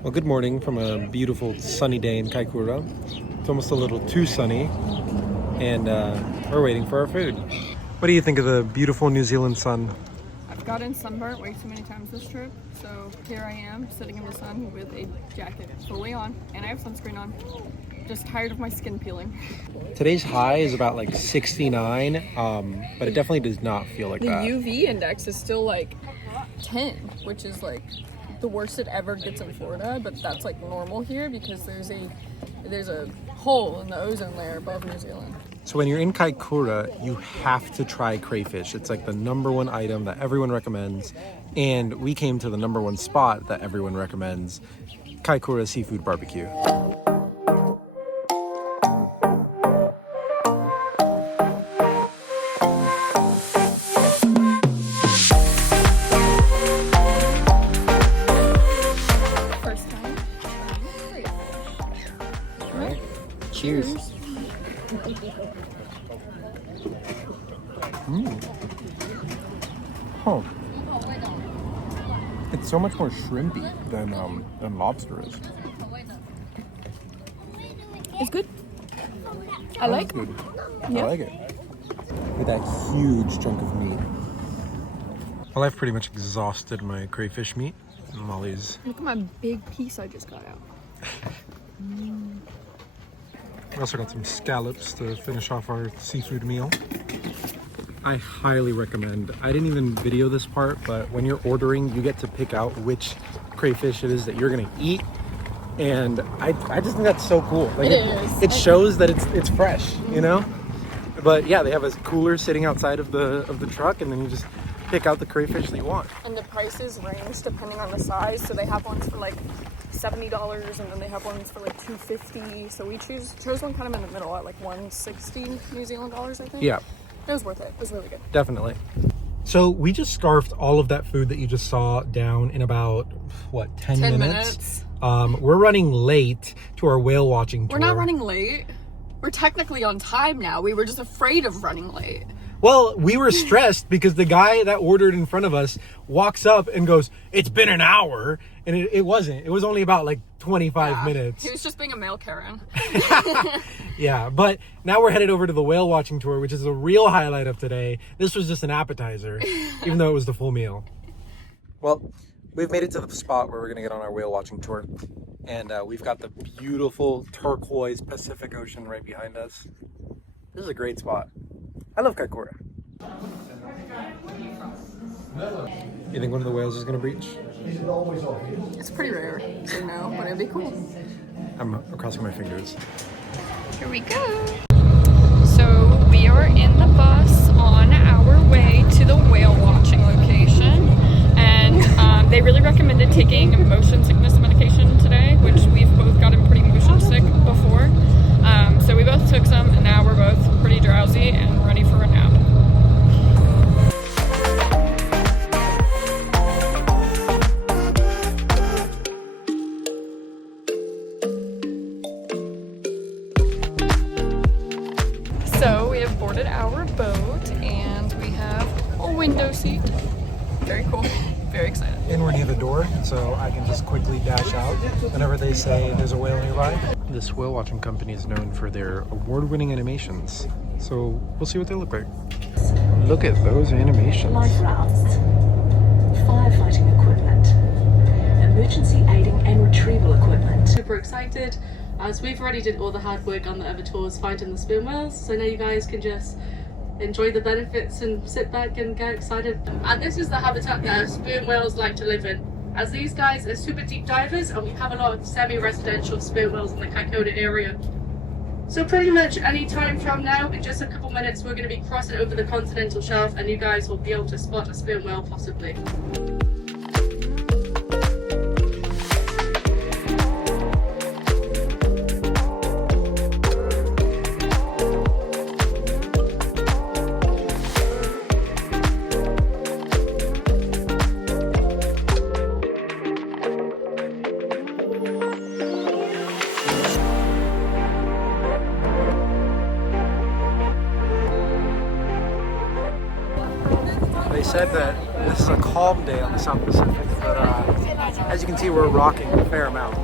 Well, good morning from a beautiful sunny day in Kaikōura. It's almost a little too sunny, and we're waiting for our food. What do you think of the beautiful New Zealand sun? I've gotten sunburnt way too many times this trip, so here I am sitting in the sun with a jacket fully on, and I have sunscreen on. Just tired of my skin peeling. Today's high is about like 69, but it definitely does not feel like that. The UV index is still like 10, which is like the worst it ever gets in Florida, but that's like normal here because there's a hole in the ozone layer above New Zealand. So when you're in Kaikōura, you have to try crayfish. It's like the #1 item that everyone recommends, and we came to the #1 spot that everyone recommends, Kaikōura Seafood BBQ. Cheers. Oh, it's so much more shrimpy than lobster is. It's good. I like it. Yeah. I like it. With that huge chunk of meat. Well, I've pretty much exhausted my crayfish meat. And Molly's. Look at my big piece I just got out. We also got some scallops to finish off our seafood meal. I highly recommend. I didn't even video this part, but when you're ordering, you get to pick out which crayfish it is that you're gonna eat. And I just think that's so cool. Like it shows that it's fresh, you know? But yeah, they have a cooler sitting outside of the truck, and then you just pick out the crayfish that you want. And the prices range depending on the size. So they have ones for like $70, and then they have ones for like $250. So we chose one kind of in the middle at like 160 New Zealand dollars, I think. Yeah. It was worth it. It was really good. Definitely. So we just scarfed all of that food that you just saw down in about, what, 10 minutes? We're running late to our whale watching tour. We're not running late. We're technically on time now. We were just afraid of running late. Well, we were stressed because the guy that ordered in front of us walks up and goes, "It's been an hour." And it wasn't. It was only about like 25 minutes. He was just being a male Karen. Yeah, but now we're headed over to the whale watching tour, which is the real highlight of today. This was just an appetizer, even though it was the full meal. Well, we've made it to the spot where we're going to get on our whale watching tour. And we've got the beautiful turquoise Pacific Ocean right behind us. This is a great spot. I love Kaikōura. You think one of the whales is going to breach? It's pretty rare, so no, but it'd be cool. I'm crossing my fingers. Here we go. So we are in the bus on our way to the whale watching location, and they really recommended taking motion sickness medication today, which we've both gotten pretty motion sick before. So we both took some, and now we're both pretty drowsy and ready for a nap. So we have boarded our boat, and we have a window seat. Very cool. Very excited. And we're near the door, so I can just quickly dash out whenever they say there's a whale nearby. This whale watching company is known for their award-winning animations, so we'll see what they look like. Look at those animations. Life rafts, firefighting equipment, emergency aiding and retrieval equipment. Super excited as we've already did all the hard work on the other tours finding the sperm whales, so now you guys can just enjoy the benefits and sit back and get excited. And this is the habitat that sperm whales like to live in, as these guys are super deep divers, and we have a lot of semi-residential sperm whales in the Kaikōura area. So pretty much any time from now, in just a couple minutes, we're going to be crossing over the continental shelf, and you guys will be able to spot a sperm whale possibly. They said that this is a calm day on the South Pacific, but As you can see, we're rocking a fair amount.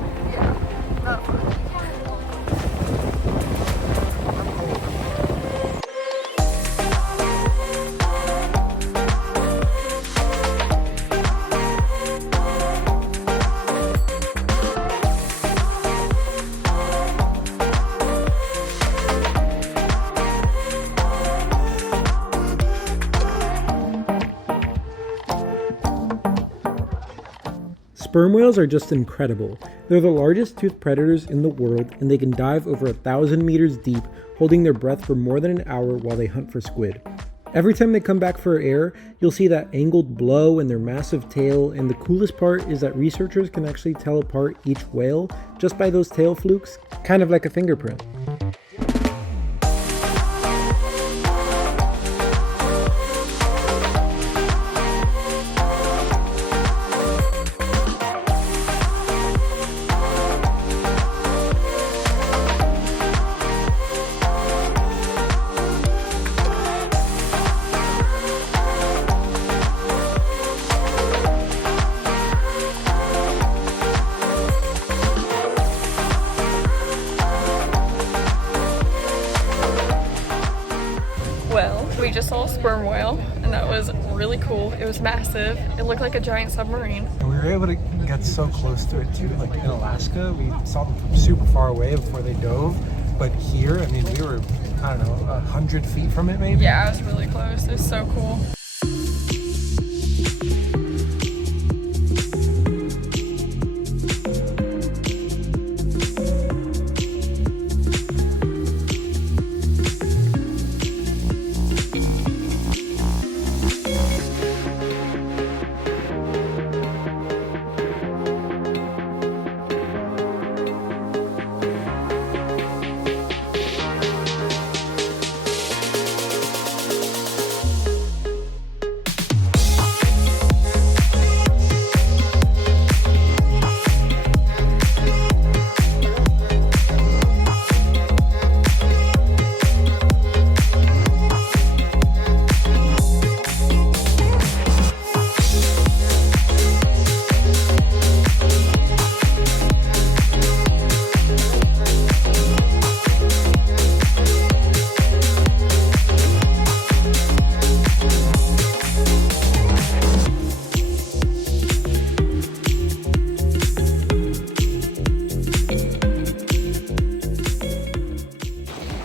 Sperm whales are just incredible. They're the largest toothed predators in the world, and they can dive over 1,000 meters deep, holding their breath for more than an hour while they hunt for squid. Every time they come back for air, you'll see that angled blow in their massive tail, and the coolest part is that researchers can actually tell apart each whale just by those tail flukes, kind of like a fingerprint. Well, we just saw a sperm whale, and that was really cool. It was massive. It looked like a giant submarine. And we were able to get so close to it too. Like in Alaska, we saw them from super far away before they dove. But here, I mean, we were, I don't know, 100 feet from it maybe? Yeah, it was really close. It was so cool.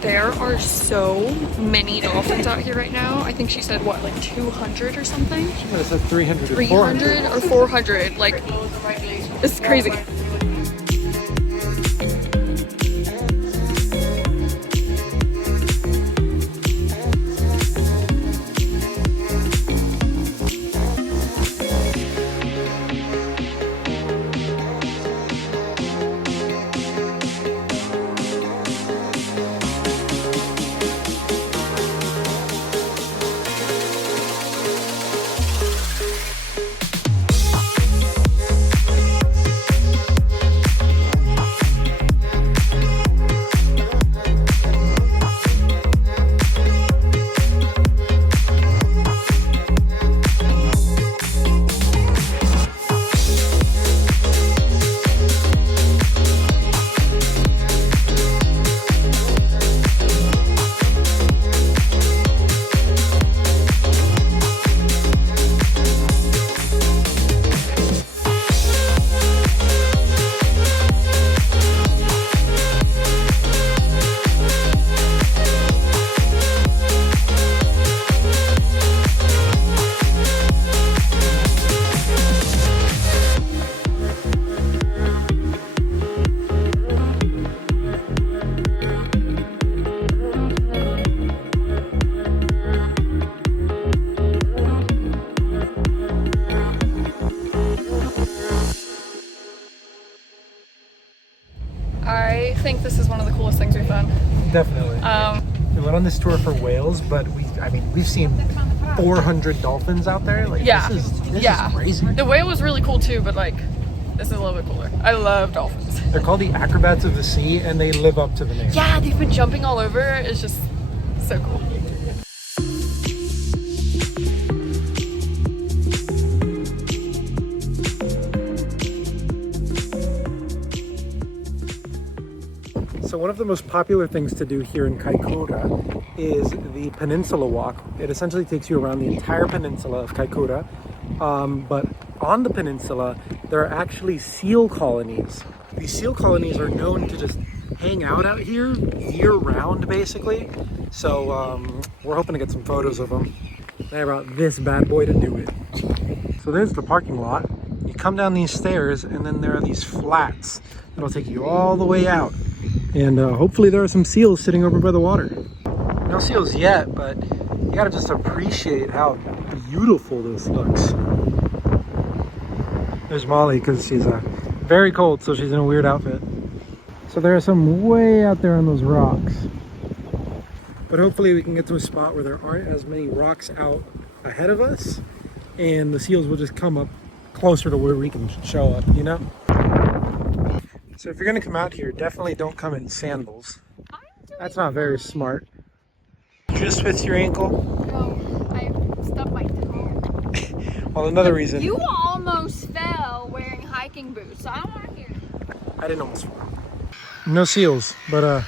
There are so many dolphins out here right now. I think she said, what, like 200 or something? She might have said 300 or 300 or 400. Like, it's crazy. I think this is one of the coolest things we've done. Definitely. We went on this tour for whales, but we've seen 400 dolphins out there. Like, Yeah. This is crazy. The whale was really cool too, but like, this is a little bit cooler. I love dolphins. They're called the acrobats of the sea, and they live up to the name. Yeah, they've been jumping all over. It's just so cool. So one of the most popular things to do here in Kaikōura is the Peninsula Walk. It essentially takes you around the entire peninsula of Kaikōura. But on the peninsula, there are actually seal colonies. These seal colonies are known to just hang out here year-round, basically. So we're hoping to get some photos of them. I brought this bad boy to do it. So there's the parking lot. You come down these stairs, and then there are these flats that'll take you all the way out. And hopefully there are some seals sitting over by the water. No seals yet, but you gotta just appreciate how beautiful this looks. There's Molly, because she's very cold, so she's in a weird outfit. So there are some way out there on those rocks. But hopefully we can get to a spot where there aren't as many rocks out ahead of us, and the seals will just come up closer to where we can show up, you know? So if you're gonna come out here, definitely don't come in sandals. That's not very smart. Did you just twist your ankle? No, I stubbed my toe. Well, another reason. You almost fell wearing hiking boots, so I don't want to hear it. I didn't almost fall. No seals, but a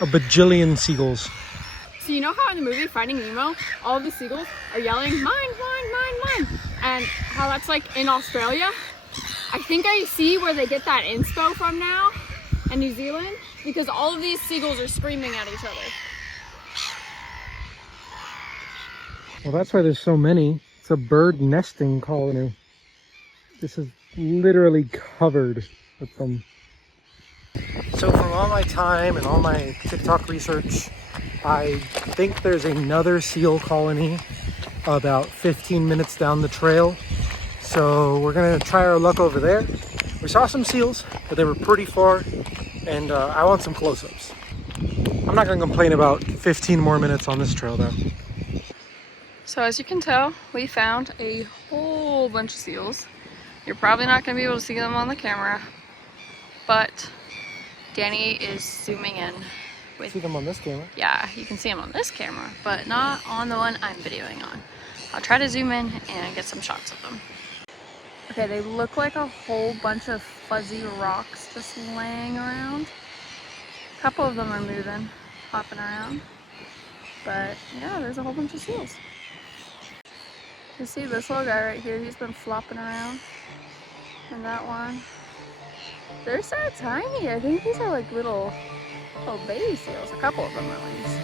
bajillion seagulls. So you know how in the movie Finding Nemo, all the seagulls are yelling, mine, mine, mine, mine, and how that's like in Australia? I think I see where they get that inspo from now in New Zealand, because all of these seagulls are screaming at each other. Well, that's why there's so many. It's a bird nesting colony. This is literally covered with them. So from all my time and all my TikTok research, I think there's another seal colony about 15 minutes down the trail. So we're gonna try our luck over there. We saw some seals, but they were pretty far, and I want some close-ups. I'm not gonna complain about 15 more minutes on this trail though. So as you can tell, we found a whole bunch of seals. You're probably not going to be able to see them on the camera, but Danny is zooming in. See them on this camera? Yeah, you can see them on this camera, but not on the one I'm videoing on. I'll try to zoom in and get some shots of them. Okay, they look like a whole bunch of fuzzy rocks just laying around. A couple of them are moving, hopping around, but yeah, there's a whole bunch of seals. You see this little guy right here, he's been flopping around. And that one. They're so tiny. I think these are like little baby seals. A couple of them at least.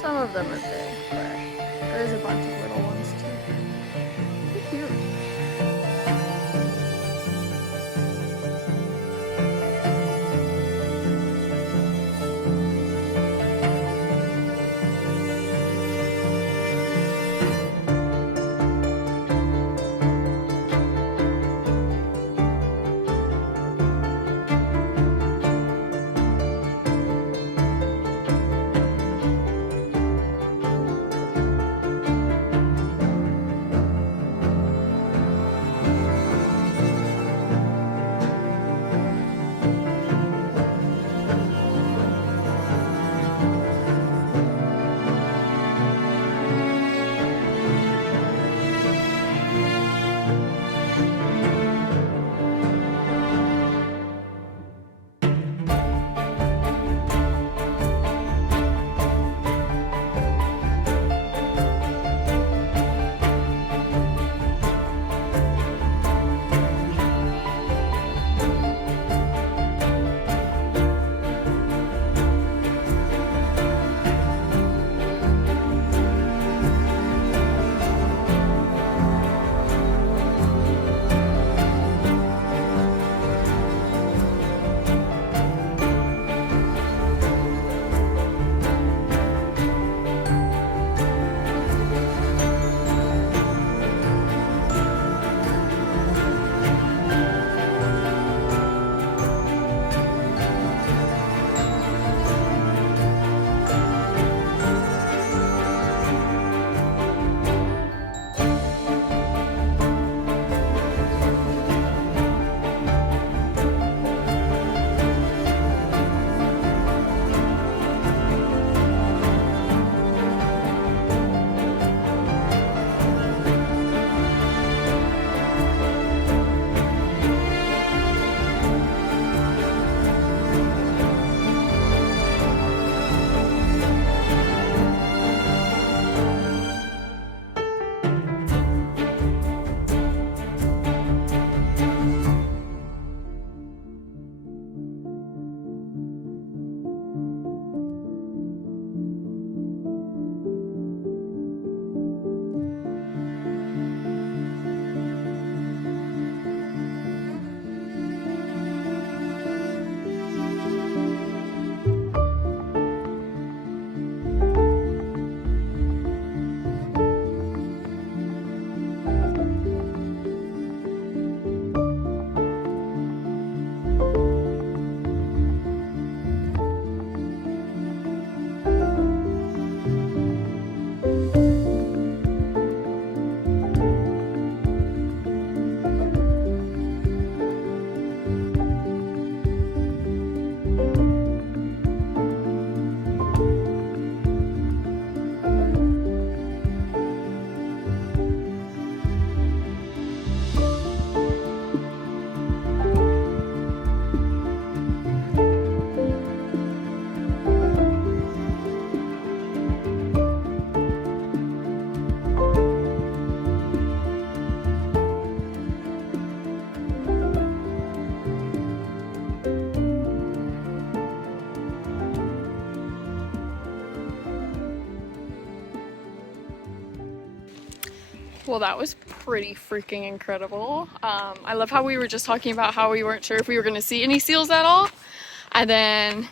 Some of them are big, but there's a bunch of little ones too. They're cute. Well, that was pretty freaking incredible. I love how we were just talking about how we weren't sure if we were going to see any seals at all. And then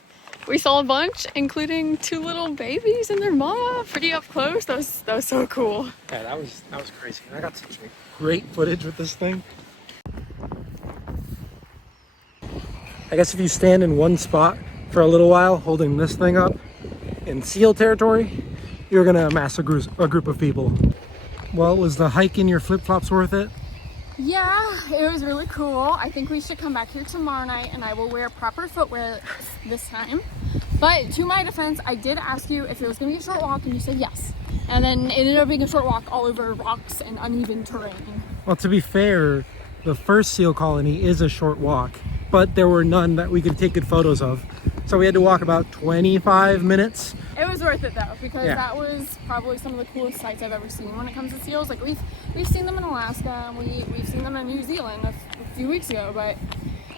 we saw a bunch, including 2 little babies and their mama pretty up close. That was so cool. Yeah, that was crazy. I got such great footage with this thing. I guess if you stand in one spot for a little while holding this thing up in seal territory, you're gonna amass a group of people. Well, was the hike in your flip-flops worth it? Yeah, it was really cool. I think we should come back here tomorrow night and I will wear proper footwear this time. But to my defense, I did ask you if it was gonna be a short walk and you said yes. And then it ended up being a short walk all over rocks and uneven terrain. Well, to be fair, the first seal colony is a short walk, but there were none that we could take good photos of. So we had to walk about 25 minutes. It was worth it though, because Yeah. that was probably some of the coolest sights I've ever seen when it comes to seals. Like we've seen them in Alaska, we've seen them in New Zealand a few weeks ago, but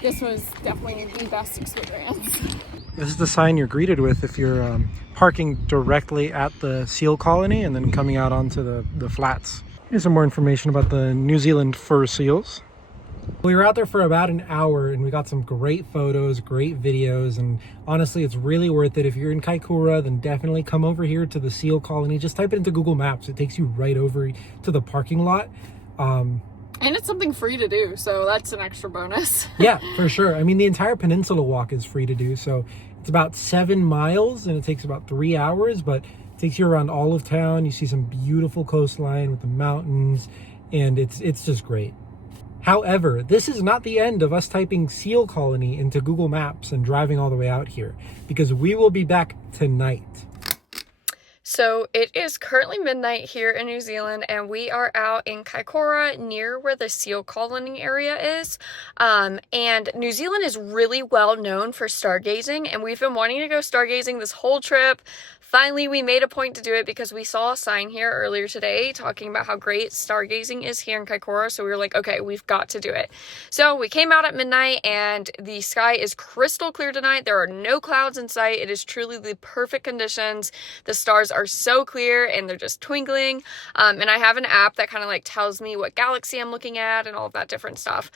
this was definitely the best experience. This is the sign you're greeted with if you're parking directly at the seal colony and then coming out onto the flats. Here's some more information about the New Zealand fur seals. We were out there for about an hour and we got some great photos, great videos, and honestly it's really worth it. If you're in Kaikōura, then definitely come over here to the seal colony. Just type it into Google Maps. It takes you right over to the parking lot. And it's something free to do, so that's an extra bonus. Yeah, for sure. I mean, the entire Peninsula Walk is free to do, so it's about 7 miles and it takes about 3 hours, but it takes you around all of town. You see some beautiful coastline with the mountains, and it's just great. However, this is not the end of us typing seal colony into Google Maps and driving all the way out here, because we will be back tonight. So it is currently midnight here in New Zealand and we are out in Kaikōura near where the seal colony area is. And New Zealand is really well known for stargazing, and we've been wanting to go stargazing this whole trip. Finally, we made a point to do it because we saw a sign here earlier today talking about how great stargazing is here in Kaikōura. So we were like, okay, we've got to do it. So we came out at midnight and the sky is crystal clear tonight. There are no clouds in sight. It is truly the perfect conditions. The stars are so clear and they're just twinkling. And I have an app that kind of like tells me what galaxy I'm looking at and all of that different stuff,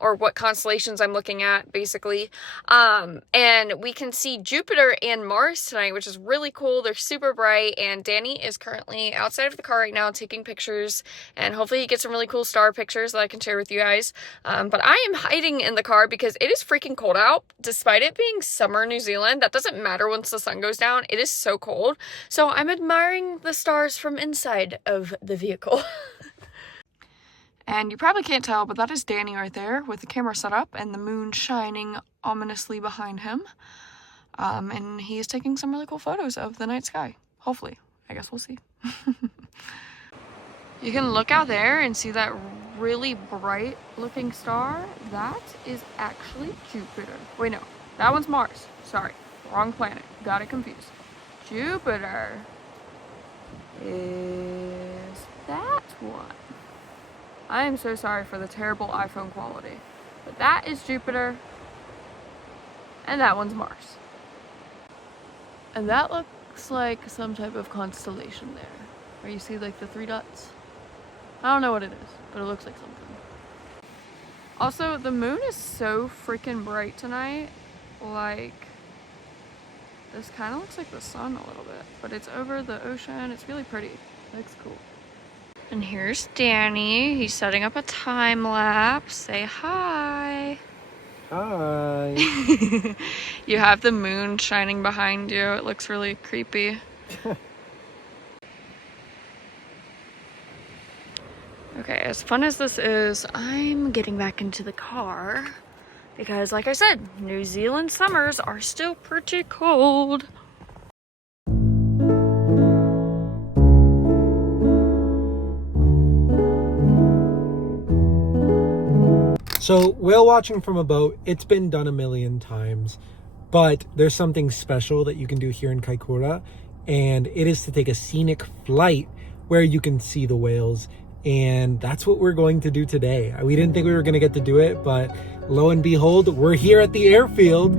or what constellations I'm looking at, basically. And we can see Jupiter and Mars tonight, which is really cool. They're super bright, and Danny is currently outside of the car right now taking pictures, and hopefully he gets some really cool star pictures that I can share with you guys. But I am hiding in the car because it is freaking cold out. Despite it being summer New Zealand, that doesn't matter once the sun goes down. It is so cold. So I'm admiring the stars from inside of the vehicle. And you probably can't tell, but that is Danny right there with the camera set up and the moon shining ominously behind him. And he is taking some really cool photos of the night sky. Hopefully. I guess we'll see. You can look out there and see that really bright looking star. That is actually Jupiter. Wait, no. That one's Mars. Sorry. Wrong planet. Got it confused. Jupiter is that one. I am so sorry for the terrible iPhone quality. But that is Jupiter. And that one's Mars. And that looks like some type of constellation there. Where you see like the 3 dots. I don't know what it is, but it looks like something. Also, the moon is so freaking bright tonight. Like, this kind of looks like the sun a little bit. But it's over the ocean. It's really pretty. It looks cool. And here's Danny. He's setting up a time lapse. Say hi. Hi. You have the moon shining behind you. It looks really creepy. Okay, as fun as this is, I'm getting back into the car because, like I said, New Zealand summers are still pretty cold. So, whale watching from a boat, it's been done a million times, but there's something special that you can do here in Kaikōura, and it is to take a scenic flight where you can see the whales, and that's what we're going to do today. We didn't think we were going to get to do it, but lo and behold, we're here at the airfield.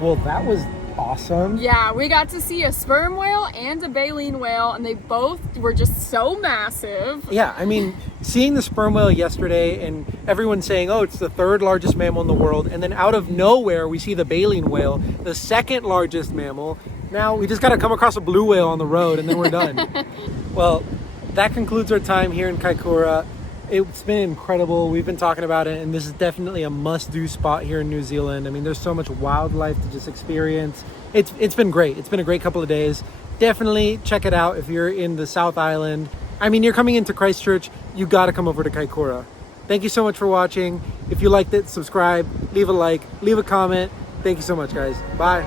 Well, that was awesome. Yeah, we got to see a sperm whale and a baleen whale, and they both were just so massive. Yeah, I mean, seeing the sperm whale yesterday and everyone saying, oh, it's the 3rd largest mammal in the world, and then out of nowhere we see the baleen whale, the 2nd largest mammal. Now we just got to come across a blue whale on the road and then we're done. Well, that concludes our time here in Kaikōura. It's been incredible. We've been talking about it, and this is definitely a must-do spot here in New Zealand. I mean, there's so much wildlife to just experience. It's been great. It's been a great couple of days. Definitely check it out if you're in the South Island. I mean, you're coming into Christchurch, you got to come over to Kaikōura. Thank you so much for watching. If you liked it, subscribe, leave a like, leave a comment. Thank you so much, guys. Bye.